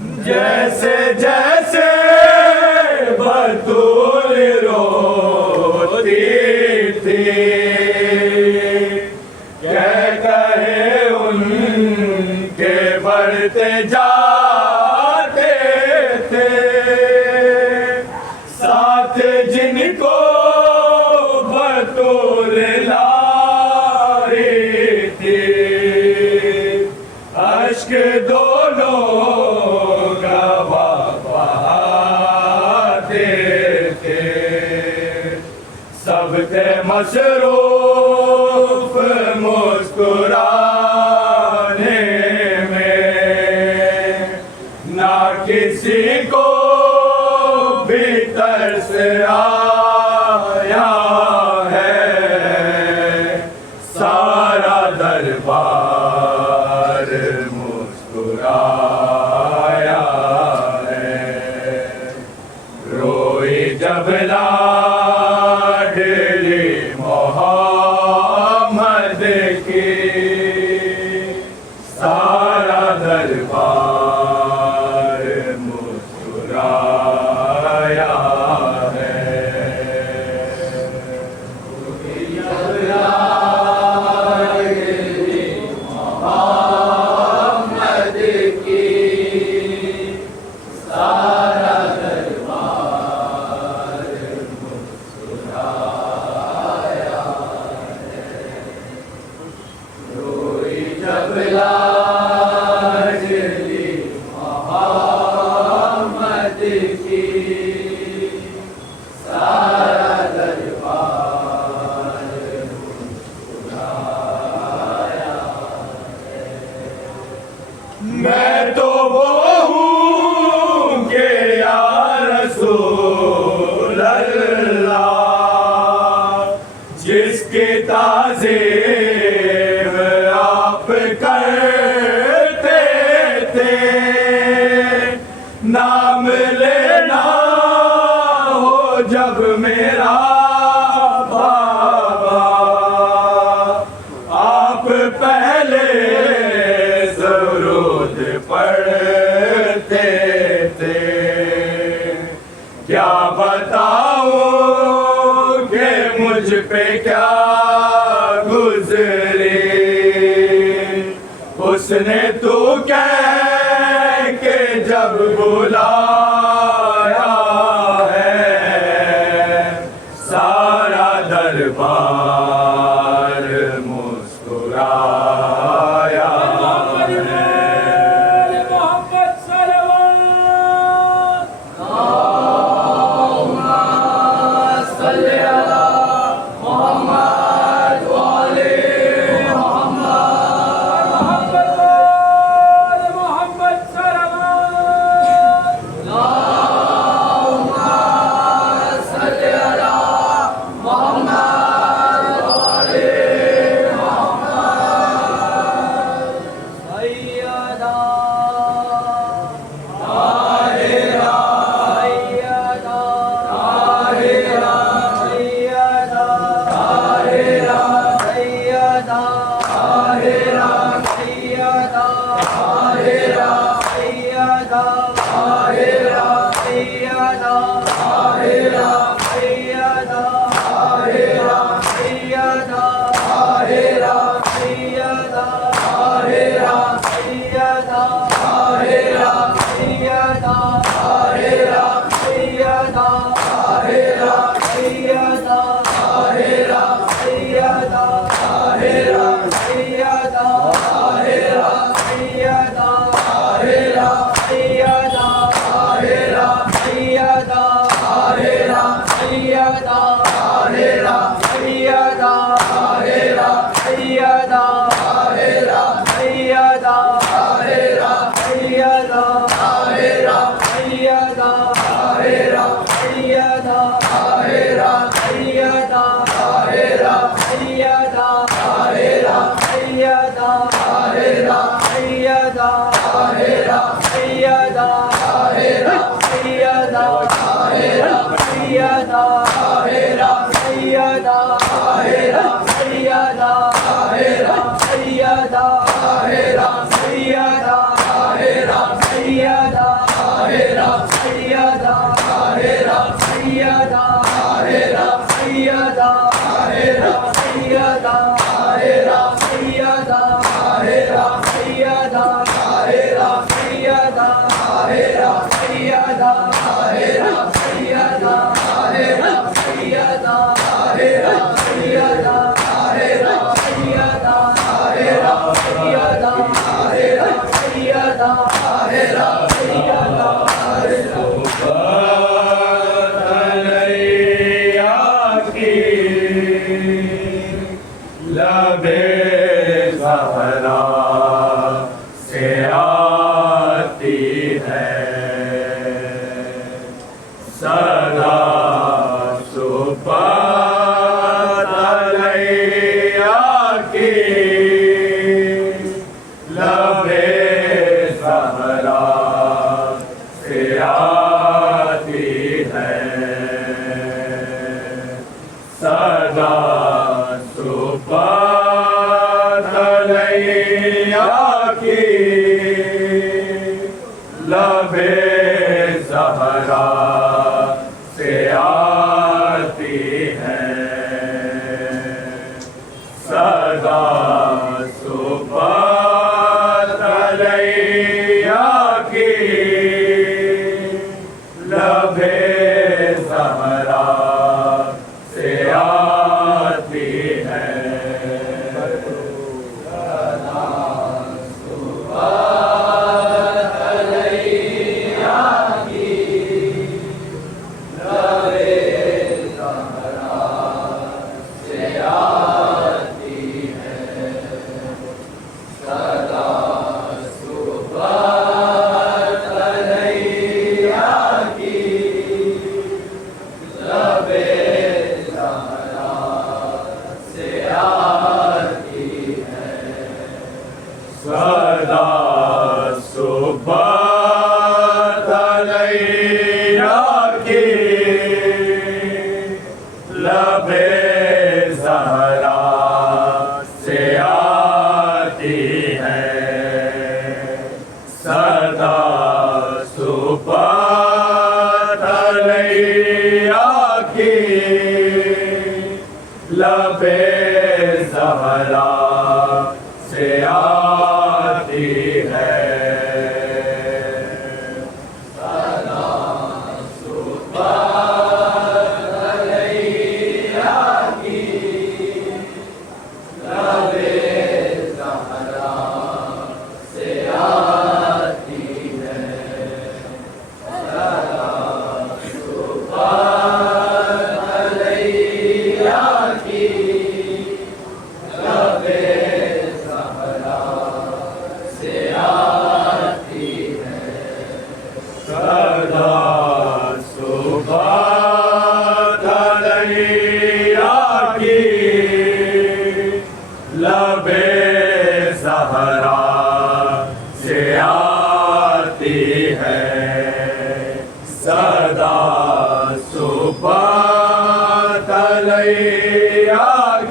जैसे जैसे बतूल रोती थी, कहे उनके बढ़ते जाते थे, साथ जिनको बतूल लाई थी, अश्क दोनों सब थे मसरूफ मुस्कुराने में, ना किसी को भी तरस आया है, सारा दरबार मुस्कुराया है। रोई जब लाडली मोहम्मद की, सारा दरबार मुस्कुराया है। रोई जब लाडली मोहम्मद की, सारा लाडली मोहम्मद की, सारा दरबार मुस्कुराया है। मैं तो वो हूँ कि या रसूल अल्लाह, जिसके ताज़ीम आप करते थे, नाम लेना हो जब मेरा बाबा, आप पहले ज़रूरत पढ़ते थे। क्या बताऊं कि मुझ पे क्या गुज़री, उसने तू कह के जब बुलाया है, सारा दरबार मुस्कुराया है। मोहम्मद सैयदा Love is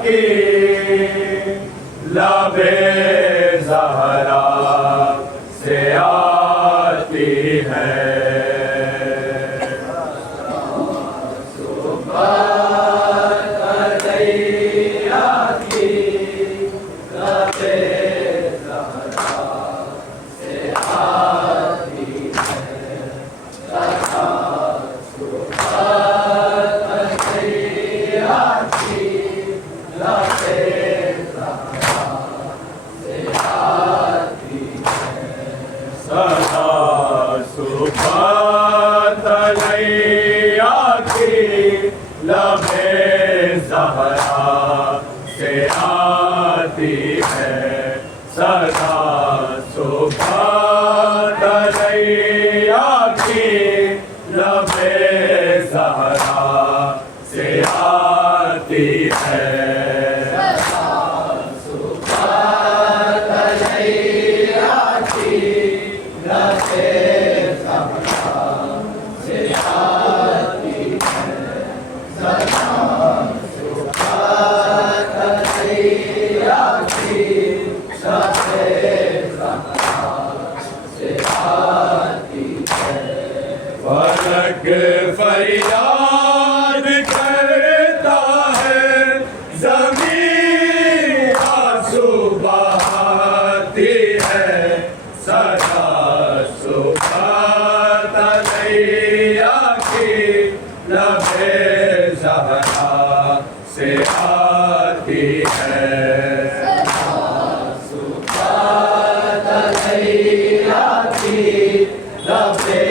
लबे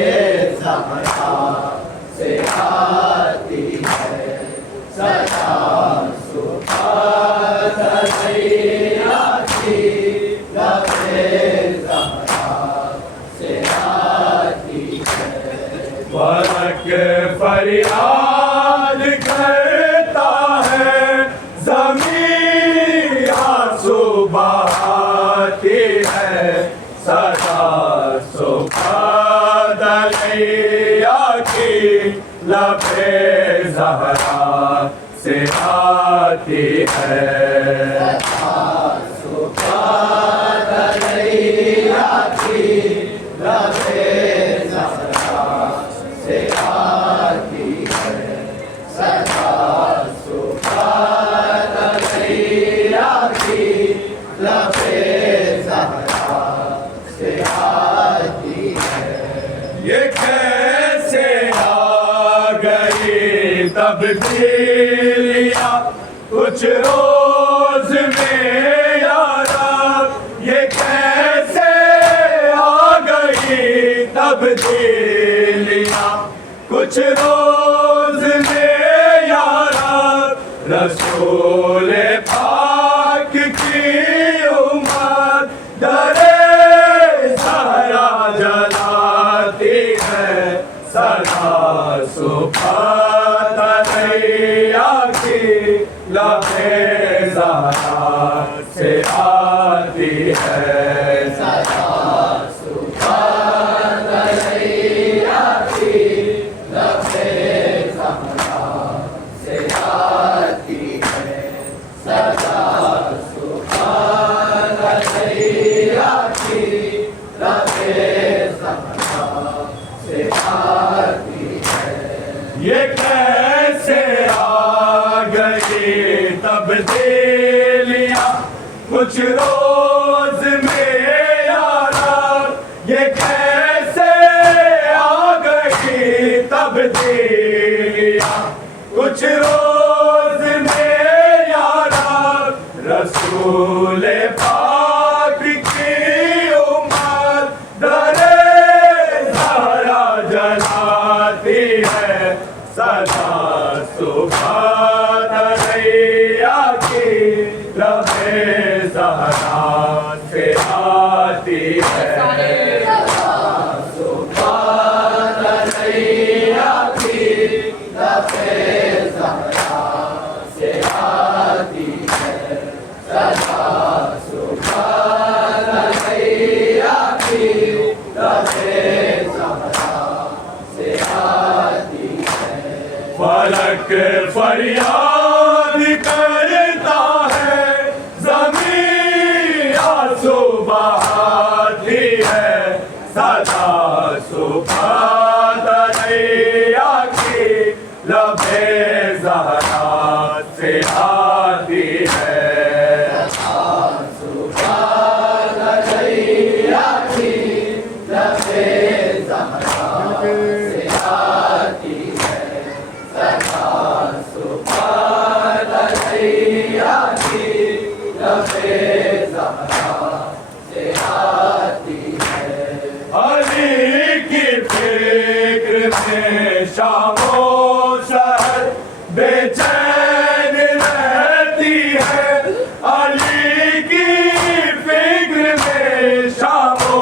ज़हरा से आती है सदा सुभात नैया की लबे ज़हरा से आती है। फलक फरियाद करता है ज़मीं आंसू बहाती है सदा सुभात नैया की लबे ज़हरा से आती है। सुभात नैया की लबे ज़हरा से आती है सदा सुभात नैया की लबे ज़हरा से आती है। ये कैसे आ गई तब्दीलियाँ कुछ रोज में यारा, ये कैसे आ गई तब्दीलियाँ कुछ रोज में यारा। रसूल पाक की उम्मत दरे ज़हरा जलाती है सदा सुभात नैया की लबे ज़हरा से आती है सदा सुभात नैया की लबे ज़हरा से आती है सदा सुभात नैया की लबे ज़हरा से आती है। ये कैसे आ गई तब्दीलियाँ कुछ रोज में यारा, ये कैसे आ गई तब्दीलियाँ कुछ रोज में यारा। रसूल पाक की उम्मत दरे ज़हरा जलाती है सदा सुभात नैया की लबे ज़हरा से आती है सुभात नैया की लबे ज़हरा से आती है सदा सुभात नैया की लबे ज़हरा से आती है। फलक फरियाद करता है ज़मीं आंसू बहाती है सदा सुभात नैया की लबे ज़हरा से आती है सुभात नैया की लबे ज़हरा से आती है सदा सुभात नैया की लबे ज़हरा से आती है। अली की फिक्र में शामो शहर बेचैन रहती है, अली की फिक्र में शामो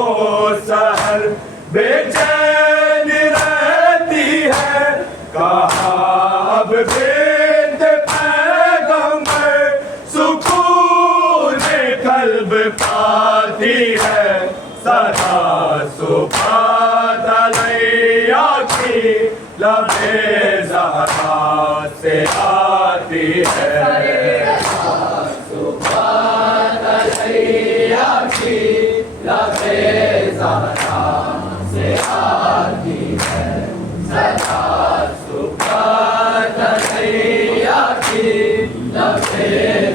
शहर बेचैन रहती है। कहाँ अब बिंत पैगंबर सुकून कल्ब पाती है सदा सुभात नैया की लबे ज़हरा से आती है सुभात नैया की लबे ज़हरा से आती है सदा सुभात नैया की लबे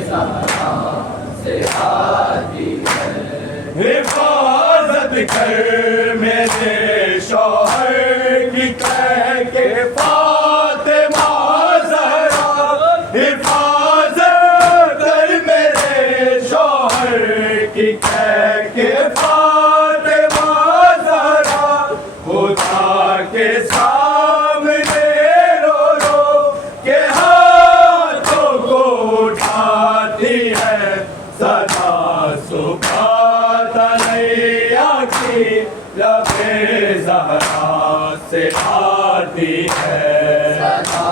ज़हरा से आती है। हिफाजत कर मेरे शौहर की कह के फातिमा ज़हरा, हिफाजत कर मेरे शौहर की कह के फातिमा ज़हरा। वो लबे ज़हरा से आती है। सदा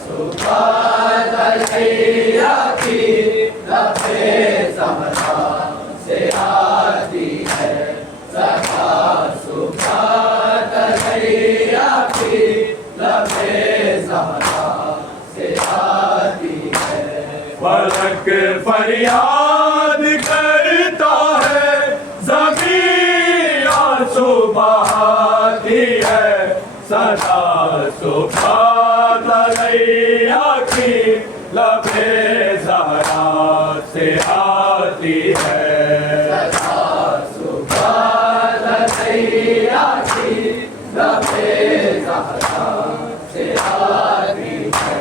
सुभात अलैया की लबे ज़हरा से आती है। सदा सुभात अलैया की लबे ज़हरा से आती है। फलक फरियाद करता है, ज़मीन आंसू बहाती है। सदा सुभात अलैया की लबे ज़हरा से आती है। सदा सुभात अलैया की लबे ज़हरा से आती है।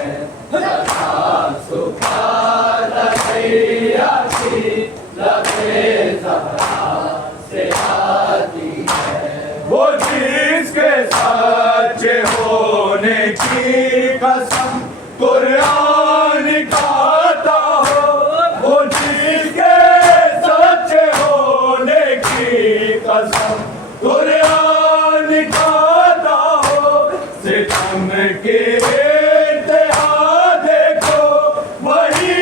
सदा सुभात अलैया की लबे ज़हरा से आती है। वो जिसके सच्चे होने की कसम कुरान गाता हो, वो जिसके सच्चे होने की कसम कुरान गाता हो। सितम के इंतहा देखो वही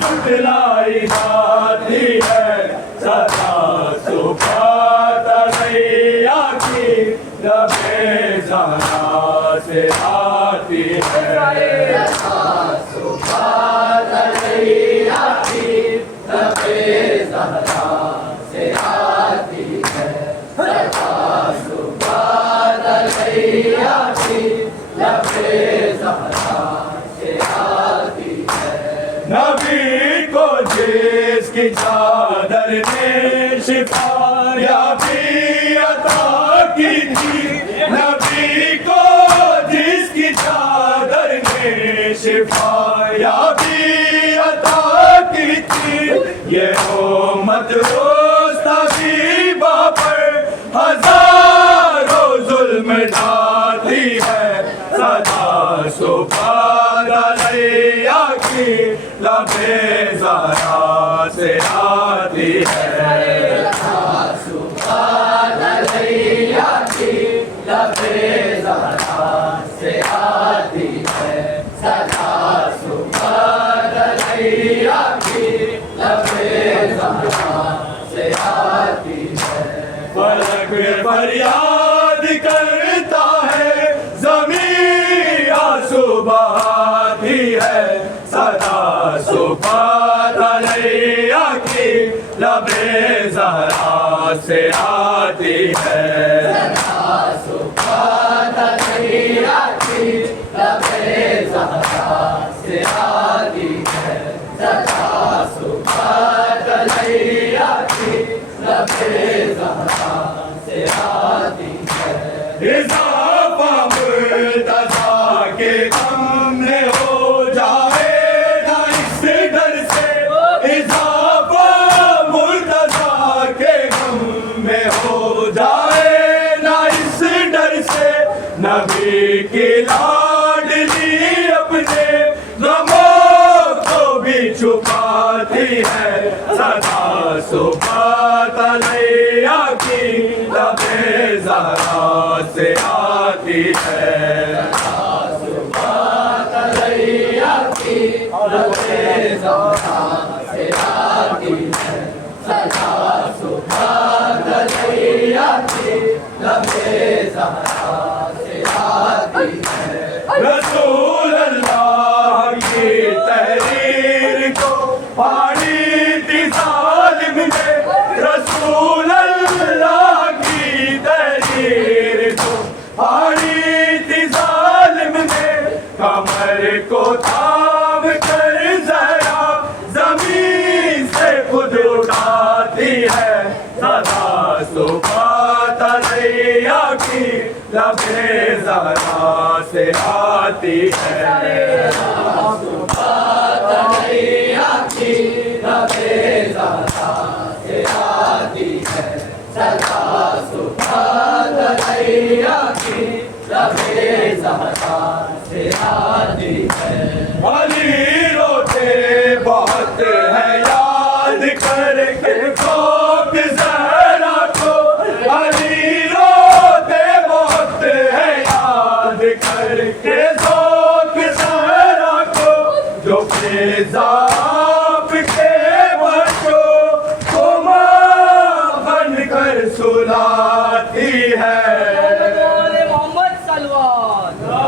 जुटलाई जाती है। सदा सुभात अलैया की लबे ज़हरा से आती है। सदा सुभात अलैया की लबे ज़हरा से आती है। सदा सुभात अलैया की लबे ज़हरा से आती है। नबी को जिसकी चादर ने शिफाया भी अता की थी, नबी को जिसकी चादर ने शिफाया भी अता की थी। ये उम्मत रोज़ तबीबा पर हजारों जुल्म ढाती है। सदा सुभात अलैया की लबे ज़हरा से आती है। सदा सुभात अलैया की लबे ज़हरा से आती है। सदा सुभात अलैया की लबे ज़हरा से आती है। फलक फरियाद करता है, ज़मीन आंसू बहाती है। सदा सुभात अलैया की लबे ज़हरा से आती है। सदा सुभात अलैया की लबे ज़हरा से आती है। सदा सुभात अलैया की लबे ज़हरा से आती है। इज़ाफ़ा मुर्तज़ा के गम में हो जाए ना इस डर से। इज़ाफ़ा मुर्तज़ा के गम में हो जाए ना इस डर से। नबी की लाडली अपने गमों को भी छुपाती है। सदा सुभात अलैया की लबे ज़हरा से आती है। सदा सुभात अलैया की लबे ज़हरा से आती है। सदा सुभात अलैया की लबे ज़हरा से आती है। रसूल अल्लाह की तहरीर को पानी थी ज़ालिम ने। रसूल अल्लाह की तहरीर को पानी थी ज़ालिम ने। कमर को थाम कर ज़रा ज़मीन से खुद उठाती है। सदा सुभात अलैया की लबे ज़हरा से आती है। सुभात अलैया की लबे ज़हरा से आती है। सदा सुभात अलैया की लबे ज़हरा से आती है।